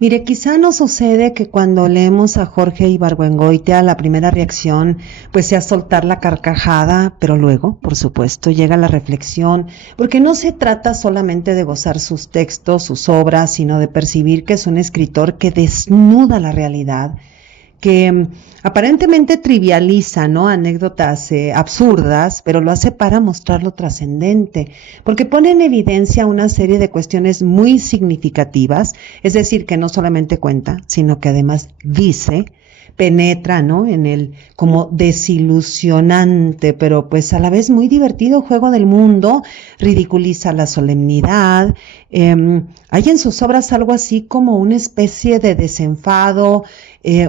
Mire, quizá nos sucede que cuando leemos a Jorge Ibargüengoitia, la primera reacción pues sea soltar la carcajada, pero luego, por supuesto, llega la reflexión, porque no se trata solamente de gozar sus textos, sus obras, sino de percibir que es un escritor que desnuda la realidad, que aparentemente trivializa, ¿no? Anécdotas absurdas, pero lo hace para mostrar lo trascendente, porque pone en evidencia una serie de cuestiones muy significativas, es decir, que no solamente cuenta, sino que además dice, penetra, ¿no? En el como desilusionante, pero pues a la vez muy divertido juego del mundo, ridiculiza la solemnidad. Hay en sus obras algo así como una especie de desenfado,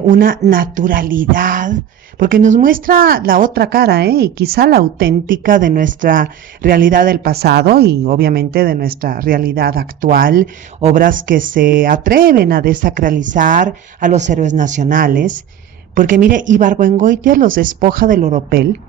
una naturalidad, porque nos muestra la otra cara, y quizá la auténtica de nuestra realidad del pasado y obviamente de nuestra realidad actual, obras que se atreven a desacralizar a los héroes nacionales, porque mire, Ibargüengoitia los despoja del oropel,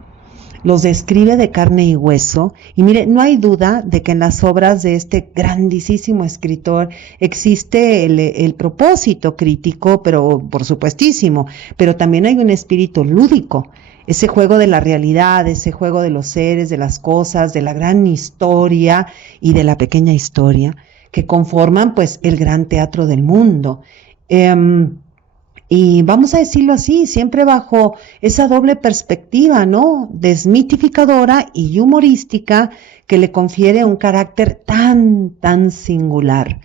los describe de carne y hueso, y mire, no hay duda de que en las obras de este grandísimo escritor existe el propósito crítico, pero por supuestísimo, pero también hay un espíritu lúdico, ese juego de la realidad, ese juego de los seres, de las cosas, de la gran historia y de la pequeña historia, que conforman pues el gran teatro del mundo. Y vamos a decirlo así, siempre bajo esa doble perspectiva, ¿no? Desmitificadora y humorística que le confiere un carácter tan singular.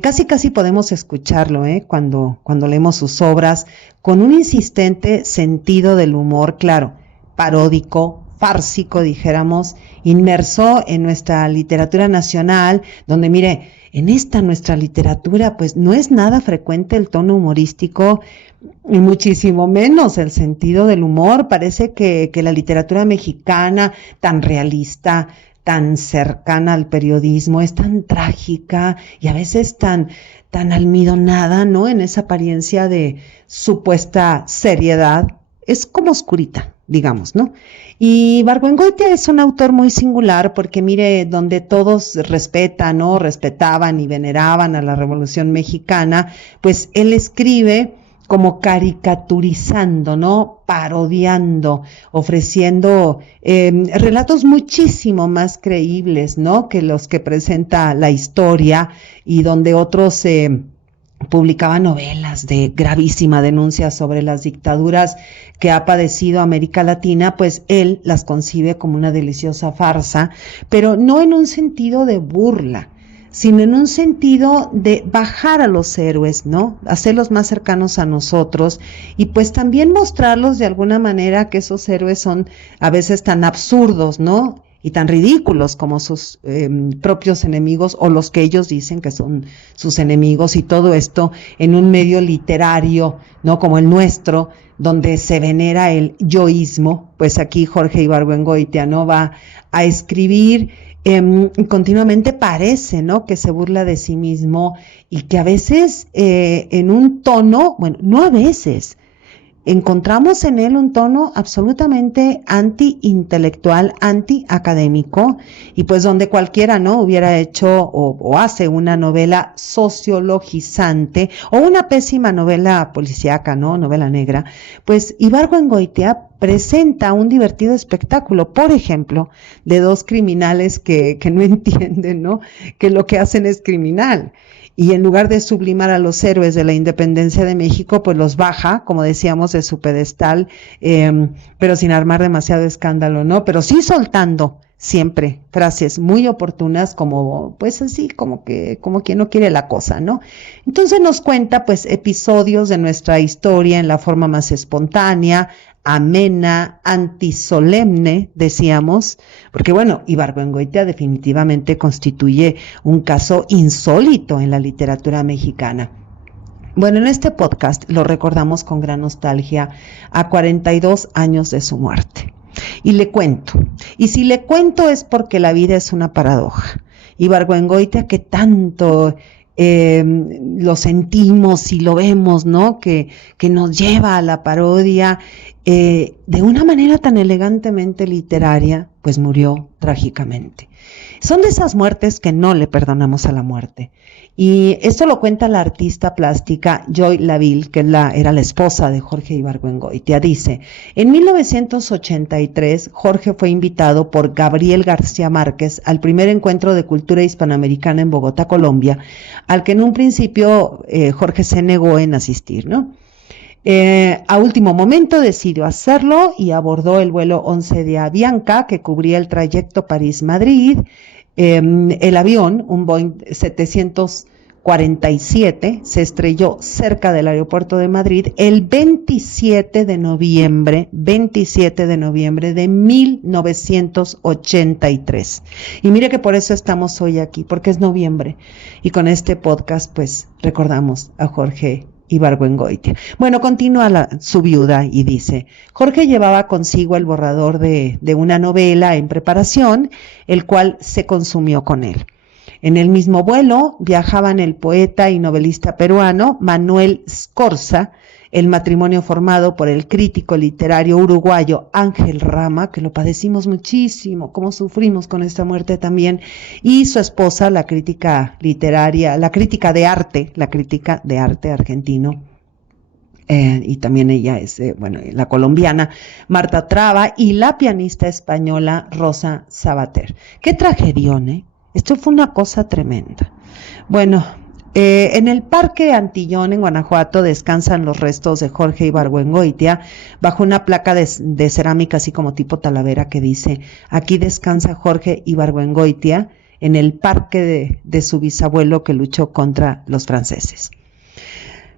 Casi podemos escucharlo, cuando leemos sus obras, con un insistente sentido del humor, claro, paródico, fársico, dijéramos, inmerso en nuestra literatura nacional, donde mire, en esta nuestra literatura pues no es nada frecuente el tono humorístico y muchísimo menos el sentido del humor. Parece que la literatura mexicana tan realista, tan cercana al periodismo, es tan trágica y a veces tan almidonada, ¿no? En esa apariencia de supuesta seriedad, es como oscurita, digamos, ¿no? Y Ibargüengoitia es un autor muy singular porque mire, donde todos respetan, ¿no? Respetaban y veneraban a la Revolución Mexicana, pues él escribe como caricaturizando, ¿no? Parodiando, ofreciendo relatos muchísimo más creíbles, ¿no? Que los que presenta la historia y donde otros publicaba novelas de gravísima denuncia sobre las dictaduras que ha padecido América Latina, pues él las concibe como una deliciosa farsa, pero no en un sentido de burla, sino en un sentido de bajar a los héroes, ¿no? Hacerlos más cercanos a nosotros y pues también mostrarlos de alguna manera que esos héroes son a veces tan absurdos, ¿no? Y tan ridículos como sus propios enemigos o los que ellos dicen que son sus enemigos, y todo esto en un medio literario, ¿no? Como el nuestro, donde se venera el yoísmo. Pues aquí Jorge Ibargüengoitia, ¿no? Va a escribir continuamente, parece, ¿no? Que se burla de sí mismo y que a veces en un tono, bueno, no a veces, encontramos en él un tono absolutamente anti-intelectual, anti-académico, y pues donde cualquiera, ¿no? Hubiera hecho o hace una novela sociologizante o una pésima novela policíaca, ¿no? Novela negra, pues Ibargüengoitia presenta un divertido espectáculo, por ejemplo, de dos criminales que no entienden, ¿no? Que lo que hacen es criminal. Y en lugar de sublimar a los héroes de la independencia de México, pues los baja, como decíamos, de su pedestal, pero sin armar demasiado escándalo, ¿no? Pero sí soltando siempre frases muy oportunas, como, pues así, como quien no quiere la cosa, ¿no? Entonces nos cuenta, pues, episodios de nuestra historia en la forma más espontánea, amena, antisolemne, decíamos, porque bueno, Ibargüengoitia definitivamente constituye un caso insólito en la literatura mexicana. Bueno, en este podcast lo recordamos con gran nostalgia a 42 años de su muerte. Y le cuento, y si le cuento es porque la vida es una paradoja. Ibargüengoitia, que tanto lo sentimos y lo vemos, ¿no? Que nos lleva a la parodia, de una manera tan elegantemente literaria, pues murió trágicamente. Son de esas muertes que no le perdonamos a la muerte. Y esto lo cuenta la artista plástica Joy Laville, que era la esposa de Jorge Ibargüengoitia. Dice, en 1983, Jorge fue invitado por Gabriel García Márquez al primer encuentro de cultura hispanoamericana en Bogotá, Colombia, al que en un principio Jorge se negó en asistir, ¿no? A último momento decidió hacerlo y abordó el vuelo 11 de Avianca, que cubría el trayecto París-Madrid. El avión, un Boeing 747, se estrelló cerca del aeropuerto de Madrid el 27 de noviembre de 1983. Y mire que por eso estamos hoy aquí, porque es noviembre. Y con este podcast, pues, recordamos a Jorge Ibargüengoitia. Bueno, continúa su viuda y dice, Jorge llevaba consigo el borrador de una novela en preparación, el cual se consumió con él. En el mismo vuelo viajaban el poeta y novelista peruano Manuel Scorza, el matrimonio formado por el crítico literario uruguayo Ángel Rama, que lo padecimos muchísimo, cómo sufrimos con esta muerte también, y su esposa, la crítica de arte argentino, y también ella es, la colombiana Marta Traba, y la pianista española Rosa Sabater. Qué tragedión, ¿eh? Esto fue una cosa tremenda. Bueno, en el Parque Antillón, en Guanajuato, descansan los restos de Jorge Ibargüengoitia bajo una placa de cerámica así como tipo talavera que dice, aquí descansa Jorge Ibargüengoitia en el parque de su bisabuelo que luchó contra los franceses.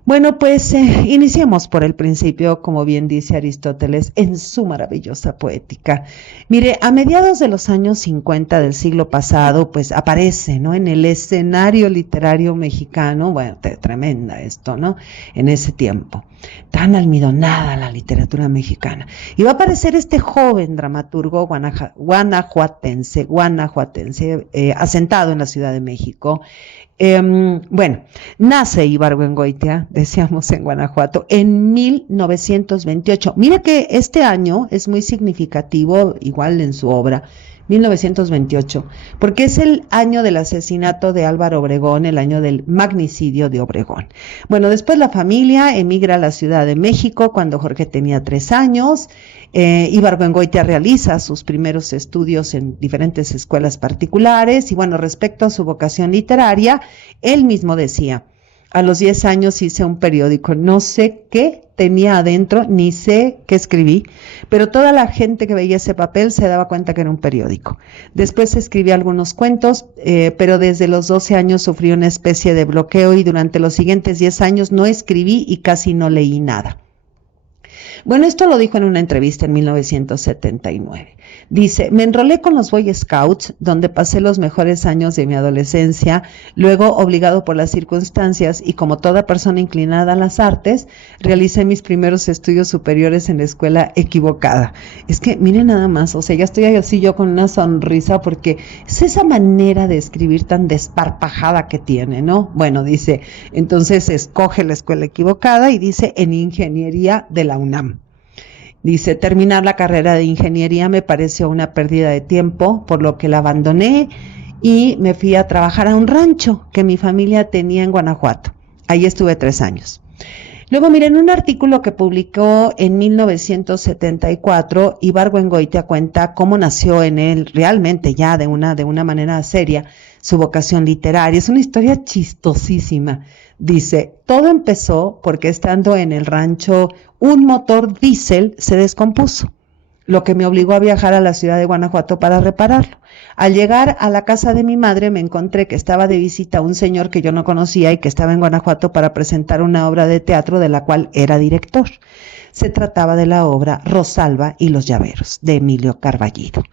Bueno, pues iniciemos por el principio, como bien dice Aristóteles, en su maravillosa poética. Mire, a mediados de los años 50 del siglo pasado, pues aparece, ¿no?, en el escenario literario mexicano, bueno, tremenda esto, ¿no?, en ese tiempo, tan almidonada la literatura mexicana. Y va a aparecer este joven dramaturgo guanajuatense, asentado en la Ciudad de México. Nace Ibargüengoitia, decíamos, en Guanajuato, en 1928. Mira que este año es muy significativo, igual en su obra, 1928, porque es el año del asesinato de Álvaro Obregón, el año del magnicidio de Obregón. Bueno, después la familia emigra a la Ciudad de México cuando Jorge tenía 3 años. Ibargüengoitia realiza sus primeros estudios en diferentes escuelas particulares y bueno, respecto a su vocación literaria, él mismo decía, a los 10 años hice un periódico, no sé qué tenía adentro, ni sé qué escribí, pero toda la gente que veía ese papel se daba cuenta que era un periódico. Después escribí algunos cuentos, pero desde los 12 años sufrí una especie de bloqueo y durante los siguientes 10 años no escribí y casi no leí nada. Bueno, esto lo dijo en una entrevista en 1979. Dice, me enrolé con los Boy Scouts, donde pasé los mejores años de mi adolescencia, luego obligado por las circunstancias y como toda persona inclinada a las artes, realicé mis primeros estudios superiores en la escuela equivocada. Es que, miren nada más, o sea, ya estoy así yo con una sonrisa porque es esa manera de escribir tan desparpajada que tiene, ¿no? Bueno, dice, entonces escoge la escuela equivocada y dice en ingeniería de la UNAM. Dice, terminar la carrera de ingeniería me pareció una pérdida de tiempo, por lo que la abandoné y me fui a trabajar a un rancho que mi familia tenía en Guanajuato. Ahí estuve 3 años. Luego, miren, un artículo que publicó en 1974, Ibargüengoitia cuenta cómo nació en él, realmente ya de una manera seria, su vocación literaria. Es una historia chistosísima. Dice, todo empezó porque estando en el rancho, un motor diésel se descompuso, lo que me obligó a viajar a la ciudad de Guanajuato para repararlo. Al llegar a la casa de mi madre me encontré que estaba de visita un señor que yo no conocía y que estaba en Guanajuato para presentar una obra de teatro de la cual era director. Se trataba de la obra Rosalba y los llaveros, de Emilio Carballido.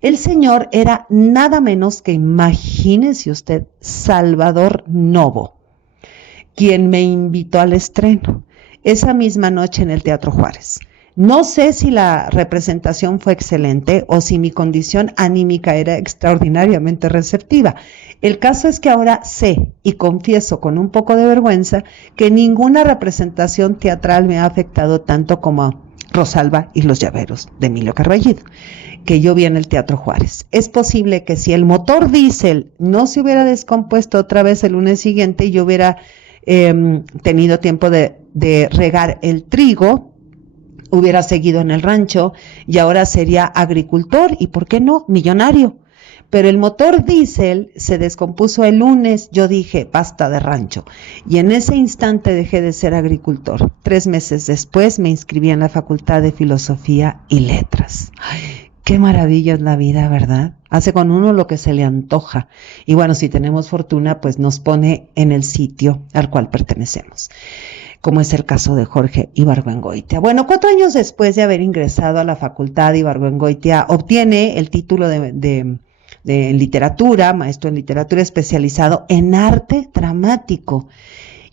El señor era nada menos que, imagínese usted, Salvador Novo, quien me invitó al estreno esa misma noche en el Teatro Juárez. No sé si la representación fue excelente o si mi condición anímica era extraordinariamente receptiva. El caso es que ahora sé y confieso con un poco de vergüenza que ninguna representación teatral me ha afectado tanto como Rosalba y los llaveros de Emilio Carballido, que yo vi en el Teatro Juárez. Es posible que si el motor diésel no se hubiera descompuesto otra vez el lunes siguiente, yo hubiera tenido tiempo de regar el trigo, hubiera seguido en el rancho y ahora sería agricultor y, ¿por qué no?, millonario. Pero el motor diésel se descompuso el lunes, yo dije, basta de rancho. Y en ese instante dejé de ser agricultor. 3 meses después me inscribí en la Facultad de Filosofía y Letras. Ay, qué maravilla es la vida, ¿verdad? Hace con uno lo que se le antoja. Y bueno, si tenemos fortuna, pues nos pone en el sitio al cual pertenecemos, como es el caso de Jorge Ibargüengoitia. Bueno, 4 años después de haber ingresado a la Facultad, Ibargüengoitia obtiene el título de literatura, maestro en literatura especializado en arte dramático.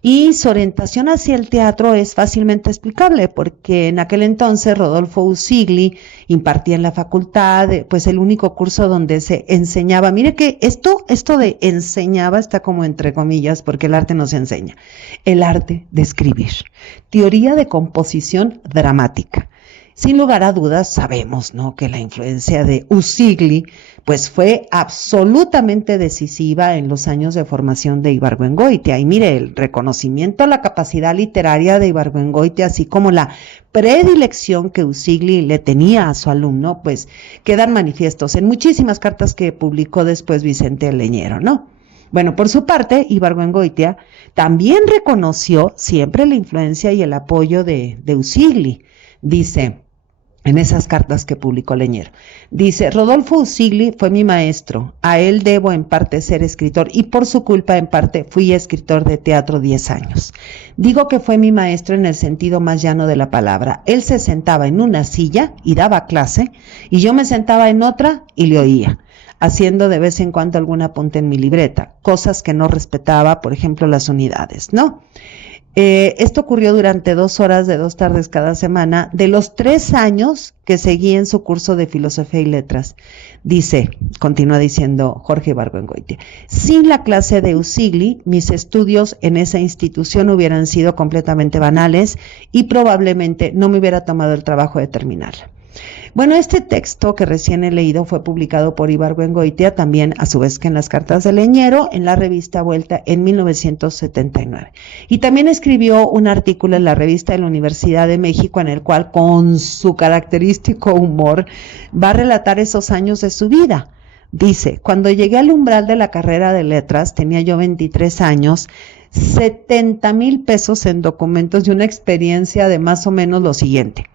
Y su orientación hacia el teatro es fácilmente explicable, porque en aquel entonces Rodolfo Usigli impartía en la facultad, pues el único curso donde se enseñaba. Mire que esto de enseñaba está como entre comillas, porque el arte no se enseña. El arte de escribir. Teoría de composición dramática. Sin lugar a dudas sabemos, ¿no?, que la influencia de Usigli pues fue absolutamente decisiva en los años de formación de Ibargüengoitia. Y mire, el reconocimiento a la capacidad literaria de Ibargüengoitia, así como la predilección que Usigli le tenía a su alumno, pues quedan manifiestos en muchísimas cartas que publicó después Vicente Leñero, ¿no? Bueno, por su parte, Ibargüengoitia también reconoció siempre la influencia y el apoyo de Usigli. Dice, en esas cartas que publicó Leñero, dice: Rodolfo Usigli fue mi maestro, a él debo en parte ser escritor y por su culpa en parte fui escritor de teatro 10 años. Digo que fue mi maestro en el sentido más llano de la palabra. Él se sentaba en una silla y daba clase y yo me sentaba en otra y le oía, haciendo de vez en cuando algún apunte en mi libreta, cosas que no respetaba, por ejemplo las unidades, ¿no? Esto ocurrió durante 2 horas de 2 tardes cada semana, de los 3 años que seguí en su curso de Filosofía y Letras. Dice, continúa diciendo Jorge Ibargüengoitia, sin la clase de Usigli, mis estudios en esa institución hubieran sido completamente banales y probablemente no me hubiera tomado el trabajo de terminarla. Bueno, este texto que recién he leído fue publicado por Ibargüengoitia también, a su vez que en las cartas de Leñero, en la revista Vuelta en 1979. Y también escribió un artículo en la revista de la Universidad de México en el cual, con su característico humor, va a relatar esos años de su vida. Dice, cuando llegué al umbral de la carrera de letras, tenía yo 23 años, 70,000 pesos en documentos y una experiencia de más o menos lo siguiente.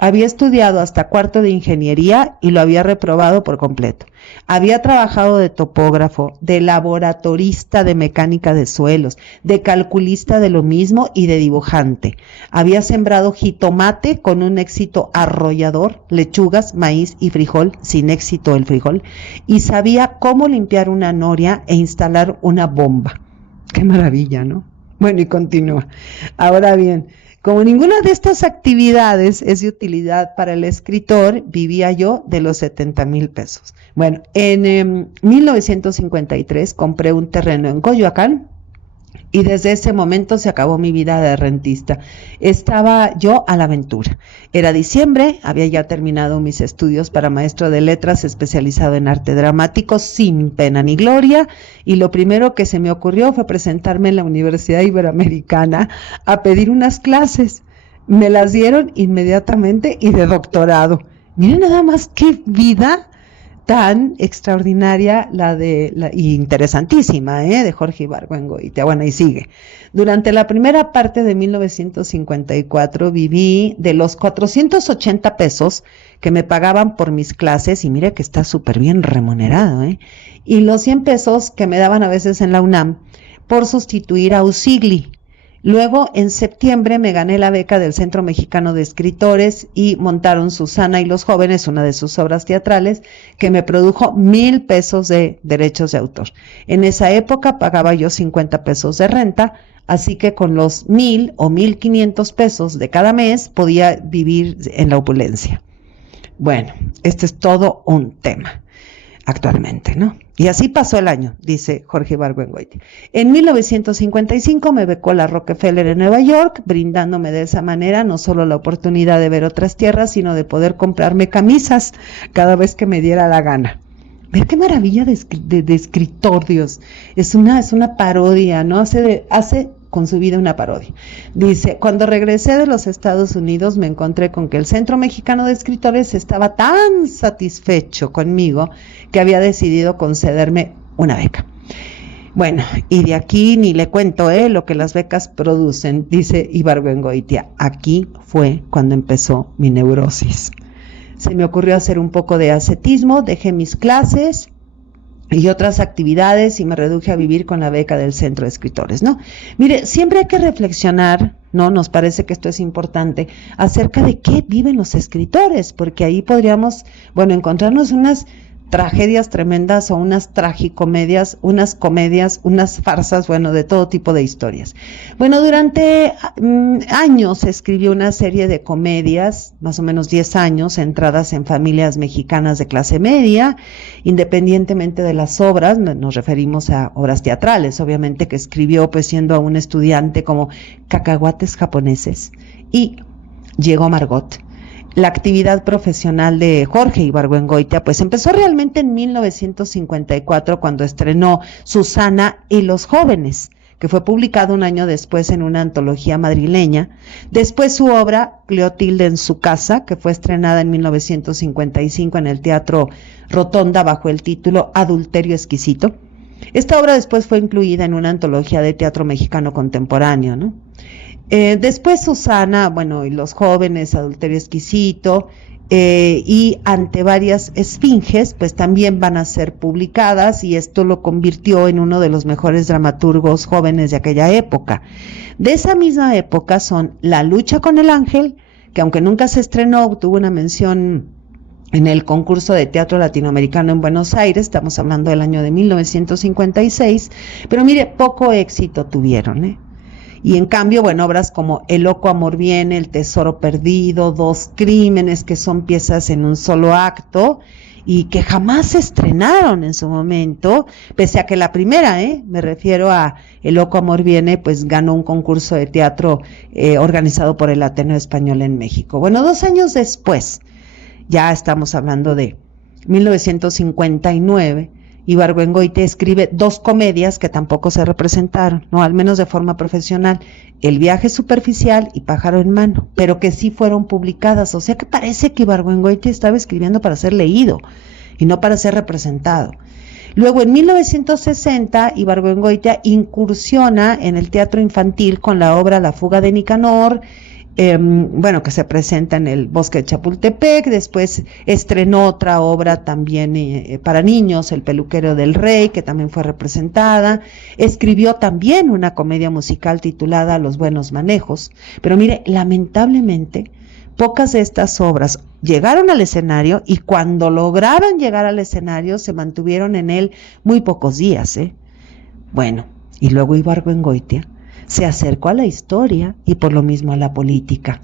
Había estudiado hasta 4º de ingeniería y lo había reprobado por completo. Había trabajado de topógrafo, de laboratorista de mecánica de suelos, de calculista de lo mismo y de dibujante. Había sembrado jitomate con un éxito arrollador, lechugas, maíz y frijol, sin éxito el frijol, y sabía cómo limpiar una noria e instalar una bomba. ¡Qué maravilla!, ¿no? Bueno, y continúa. Ahora bien, como ninguna de estas actividades es de utilidad para el escritor, vivía yo de los 70,000 pesos. Bueno, en 1953 compré un terreno en Coyoacán y desde ese momento se acabó mi vida de rentista. Estaba yo a la aventura. Era diciembre, había ya terminado mis estudios para maestro de letras especializado en arte dramático sin pena ni gloria, y lo primero que se me ocurrió fue presentarme en la Universidad Iberoamericana a pedir unas clases. Me las dieron inmediatamente y de doctorado. Miren nada más qué vida tan extraordinaria y interesantísima, de Jorge Ibargüengoitia. Bueno, y sigue. Durante la primera parte de 1954 viví de los 480 pesos que me pagaban por mis clases, y mira que está súper bien remunerado, y los 100 pesos que me daban a veces en la UNAM por sustituir a Usigli. Luego, en septiembre, me gané la beca del Centro Mexicano de Escritores y montaron Susana y los Jóvenes, una de sus obras teatrales, que me produjo 1,000 pesos de derechos de autor. En esa época pagaba yo 50 pesos de renta, así que con los 1,000 o 1,500 pesos de cada mes podía vivir en la opulencia. Bueno, este es todo un tema. actualmente, ¿no? Y así pasó el año, dice Jorge Ibargüengoitia. En 1955 me becó la Rockefeller en Nueva York, brindándome de esa manera no solo la oportunidad de ver otras tierras, sino de poder comprarme camisas cada vez que me diera la gana. Ver qué maravilla de escritor, Dios. Es una parodia, ¿no? Hace con su vida una parodia. Dice, cuando regresé de los Estados Unidos me encontré con que el Centro Mexicano de Escritores estaba tan satisfecho conmigo que había decidido concederme una beca. Bueno, y de aquí ni le cuento lo que las becas producen, dice Ibargüengoitia. Aquí fue cuando empezó mi neurosis. Se me ocurrió hacer un poco de ascetismo, dejé mis clases y otras actividades y me reduje a vivir con la beca del Centro de Escritores, ¿no? Mire, siempre hay que reflexionar, ¿no? Nos parece que esto es importante, acerca de qué viven los escritores, porque ahí podríamos, encontrarnos unas tragedias tremendas o unas tragicomedias, unas comedias, unas farsas, de todo tipo de historias. Durante años escribió una serie de comedias, más o menos 10 años, centradas en familias mexicanas de clase media, independientemente de las obras, nos referimos a obras teatrales, obviamente, que escribió pues siendo aún estudiante, como Cacahuates japoneses y Llegó Margot. La actividad profesional de Jorge Ibargüengoitia pues empezó realmente en 1954 cuando estrenó Susana y los jóvenes, que fue publicado un año después en una antología madrileña. Después su obra Cleotilde en su casa, que fue estrenada en 1955 en el Teatro Rotonda bajo el título Adulterio exquisito. Esta obra después fue incluida en una antología de teatro mexicano contemporáneo, ¿no? Después Susana, y los jóvenes, Adulterio exquisito, y ante varias esfinges, pues también van a ser publicadas, y esto lo convirtió en uno de los mejores dramaturgos jóvenes de aquella época. De esa misma época son La lucha con el ángel, que aunque nunca se estrenó, obtuvo una mención en el concurso de teatro latinoamericano en Buenos Aires, estamos hablando del año de 1956, pero mire, poco éxito tuvieron, Y en cambio, obras como El loco amor viene, El tesoro perdido, Dos crímenes, que son piezas en un solo acto y que jamás se estrenaron en su momento, pese a que la primera, me refiero a El loco amor viene, pues ganó un concurso de teatro organizado por el Ateneo Español en México. 2 años después, ya estamos hablando de 1959, Ibargüengoitia escribe 2 comedias que tampoco se representaron, no, al menos de forma profesional, El viaje superficial y Pájaro en mano, pero que sí fueron publicadas, o sea que parece que Ibargüengoitia estaba escribiendo para ser leído y no para ser representado. Luego, en 1960, Ibargüengoitia incursiona en el teatro infantil con la obra La fuga de Nicanor, que se presenta en el Bosque de Chapultepec. Después estrenó otra obra también para niños, El peluquero del rey, que también fue representada. Escribió también una comedia musical titulada Los buenos manejos, pero mire, lamentablemente, pocas de estas obras llegaron al escenario, y cuando lograron llegar al escenario se mantuvieron en él muy pocos días, y luego Ibargüengoitia se acercó a la historia y por lo mismo a la política.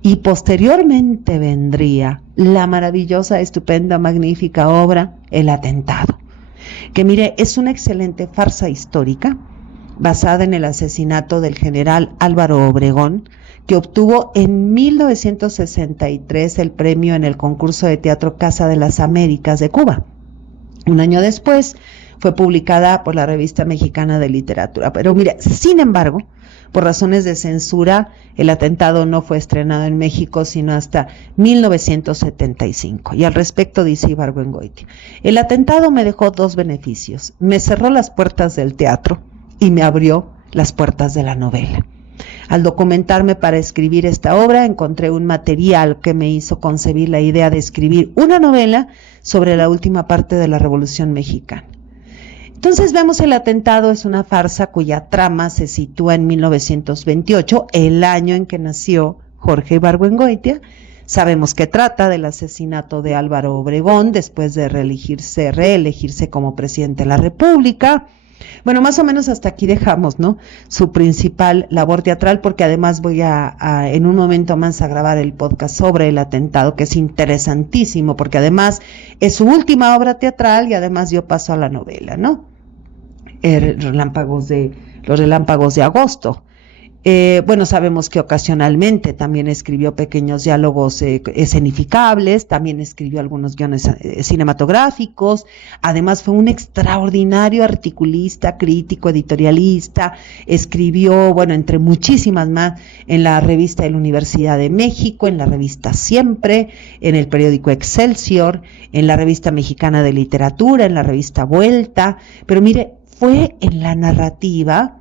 Y posteriormente vendría la maravillosa, estupenda, magnífica obra El atentado, que mire, es una excelente farsa histórica basada en el asesinato del general Álvaro Obregón, que obtuvo en 1963 el premio en el concurso de teatro Casa de las Américas de Cuba. Un año después fue publicada por la Revista Mexicana de Literatura. Pero mira, sin embargo, por razones de censura, El atentado no fue estrenado en México sino hasta 1975. Y al respecto dice Ibargüengoitia: El atentado me dejó 2 beneficios. Me cerró las puertas del teatro y me abrió las puertas de la novela. Al documentarme para escribir esta obra, encontré un material que me hizo concebir la idea de escribir una novela sobre la última parte de la Revolución Mexicana. Entonces vemos El atentado es una farsa cuya trama se sitúa en 1928, el año en que nació Jorge Ibargüengoitia. Sabemos que trata del asesinato de Álvaro Obregón después de reelegirse como presidente de la República. Bueno, más o menos hasta aquí dejamos, ¿no? Su principal labor teatral, porque además voy en un momento más a grabar el podcast sobre el atentado, que es interesantísimo, porque además es su última obra teatral y además dio paso a la novela, ¿no? Los relámpagos de agosto. Bueno, sabemos que ocasionalmente también escribió pequeños diálogos escenificables, también escribió algunos guiones cinematográficos, además fue un extraordinario articulista, crítico, editorialista, escribió, bueno, entre muchísimas más, en la revista de la Universidad de México, en la revista Siempre, en el periódico Excelsior, en la revista Mexicana de Literatura, en la revista Vuelta, pero mire, fue en la narrativa,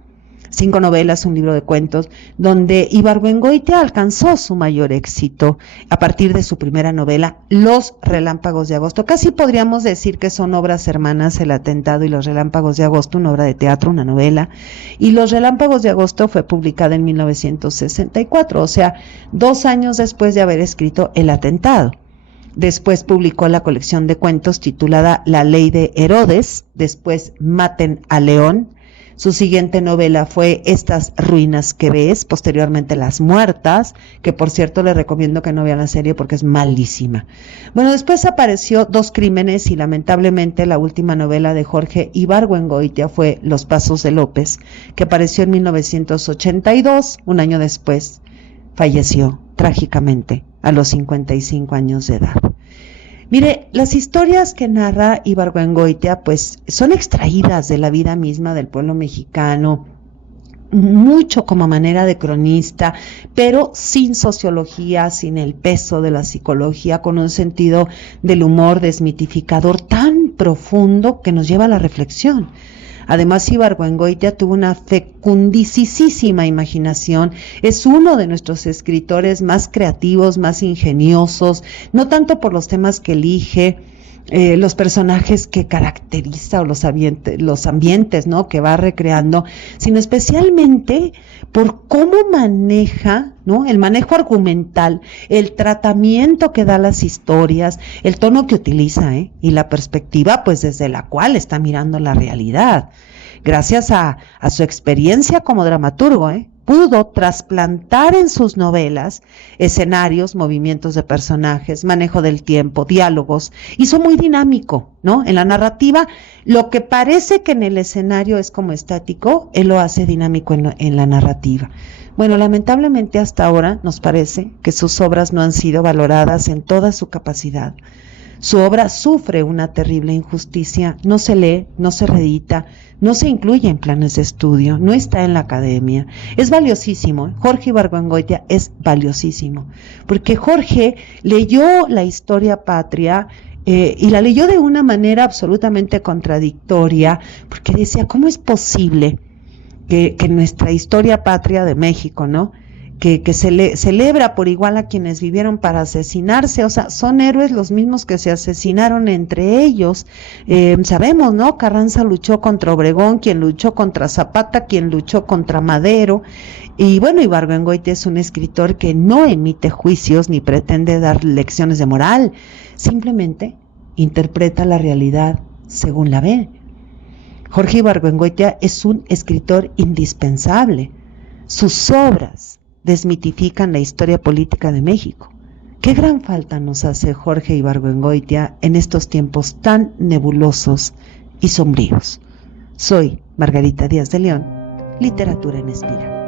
5 novelas, un libro de cuentos, donde Ibargüengoitia alcanzó su mayor éxito a partir de su primera novela, Los Relámpagos de Agosto. Casi podríamos decir que son obras hermanas, El Atentado y Los Relámpagos de Agosto, una obra de teatro, una novela, y Los Relámpagos de Agosto fue publicada en 1964, o sea, 2 años después de haber escrito El Atentado. Después publicó la colección de cuentos titulada La Ley de Herodes, después Maten a León. Su siguiente novela fue Estas ruinas que ves, posteriormente Las Muertas, que por cierto le recomiendo que no vean la serie porque es malísima. Bueno, después apareció Dos Crímenes y lamentablemente la última novela de Jorge Ibargüengoitia fue Los Pasos de López, que apareció en 1982, un año después falleció trágicamente a los 55 años de edad. Mire, las historias que narra Ibargüengoitia pues son extraídas de la vida misma del pueblo mexicano, mucho como manera de cronista, pero sin sociología, sin el peso de la psicología, con un sentido del humor desmitificador tan profundo que nos lleva a la reflexión. Además, Ibargüengoitia tuvo una fecundísima imaginación, es uno de nuestros escritores más creativos, más ingeniosos, no tanto por los temas que elige, los personajes que caracteriza o los ambientes, ¿no?, que va recreando, sino especialmente por cómo maneja, ¿no?, el manejo argumental, el tratamiento que da a las historias, el tono que utiliza, y la perspectiva, pues, desde la cual está mirando la realidad. Gracias a su experiencia como dramaturgo, pudo trasplantar en sus novelas escenarios, movimientos de personajes, manejo del tiempo, diálogos. Hizo muy dinámico, ¿no? En la narrativa, lo que parece que en el escenario es como estático, él lo hace dinámico en la narrativa. Bueno, lamentablemente hasta ahora nos parece que sus obras no han sido valoradas en toda su capacidad. Su obra sufre una terrible injusticia, no se lee, no se reedita, no se incluye en planes de estudio, no está en la academia. Es valiosísimo, Jorge Ibargüengoitia es valiosísimo, porque Jorge leyó la historia patria y la leyó de una manera absolutamente contradictoria, porque decía, ¿cómo es posible que nuestra historia patria de México, ¿no?, que se celebra por igual a quienes vivieron para asesinarse, o sea, son héroes los mismos que se asesinaron entre ellos? Sabemos, ¿no? Carranza luchó contra Obregón, quien luchó contra Zapata, quien luchó contra Madero, y bueno, Ibargüengoitia es un escritor que no emite juicios ni pretende dar lecciones de moral, simplemente interpreta la realidad según la ve. Jorge Ibargüengoitia es un escritor indispensable. Sus obras desmitifican la historia política de México. Qué gran falta nos hace Jorge Ibargüengoitia en estos tiempos tan nebulosos y sombríos. Soy Margarita Díaz de León, Literatura en Espiral.